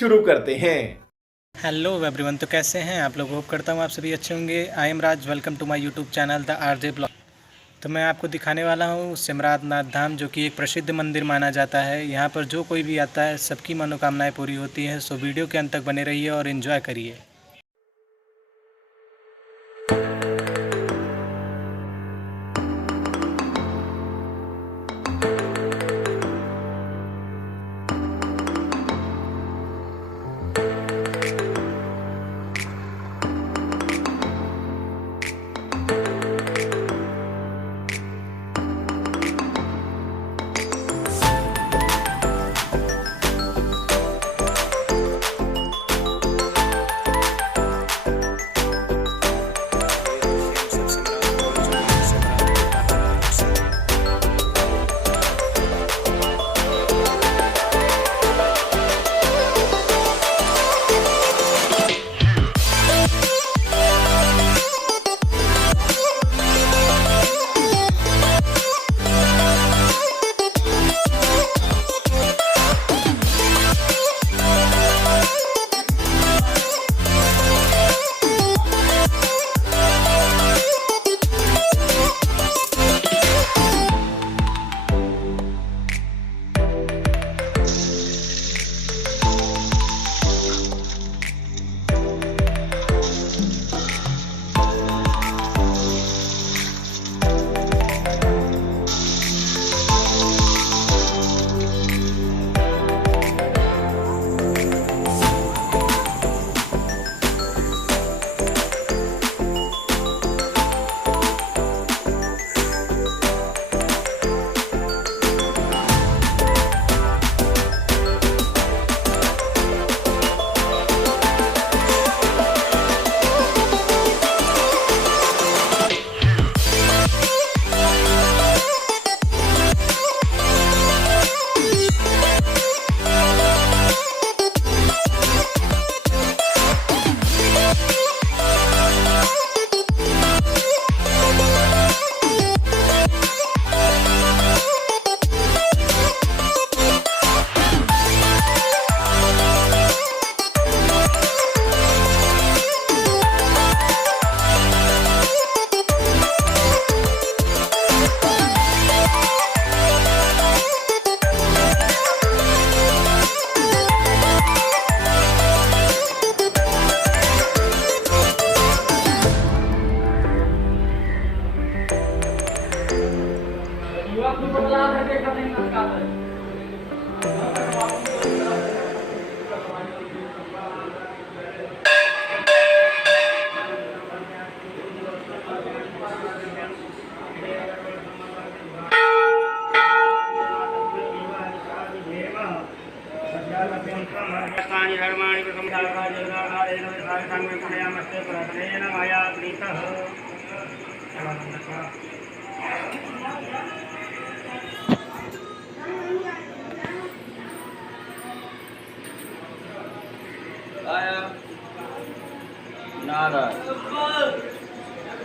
शुरू करते हैं। हेलो एवरीवन, तो कैसे हैं आप लोग? होप करता हूँ आप सभी अच्छे होंगे। I am Raj, welcome to my YouTube channel the RJ blog. तो मैं आपको दिखाने वाला हूँ सेमराध नाथ धाम, जो कि एक प्रसिद्ध मंदिर माना जाता है। यहाँ पर जो कोई भी आता है सबकी मनोकामनाएं पूरी होती हैं। सो वीडियो के अंत तक बने रहिए और एंजॉय करिए।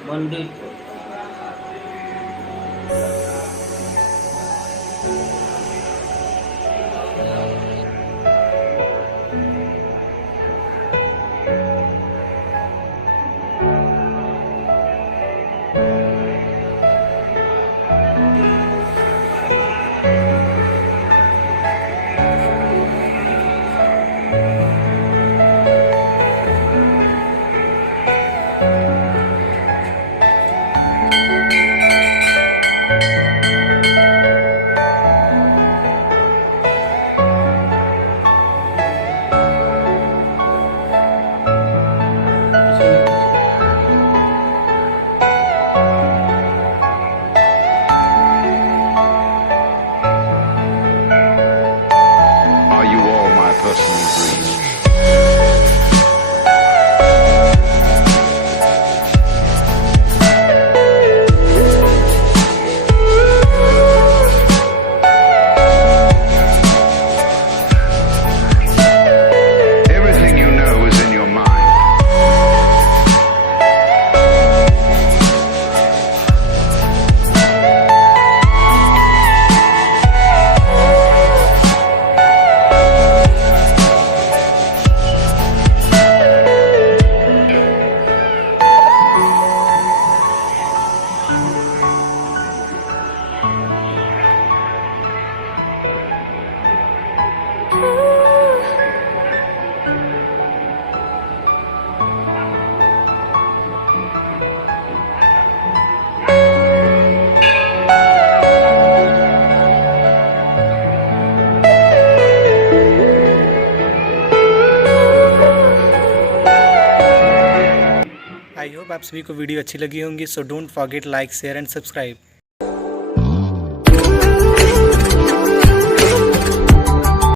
मंदिर आई होप आप सभी को वीडियो अच्छी लगी होंगी। So don't forget like share and subscribe.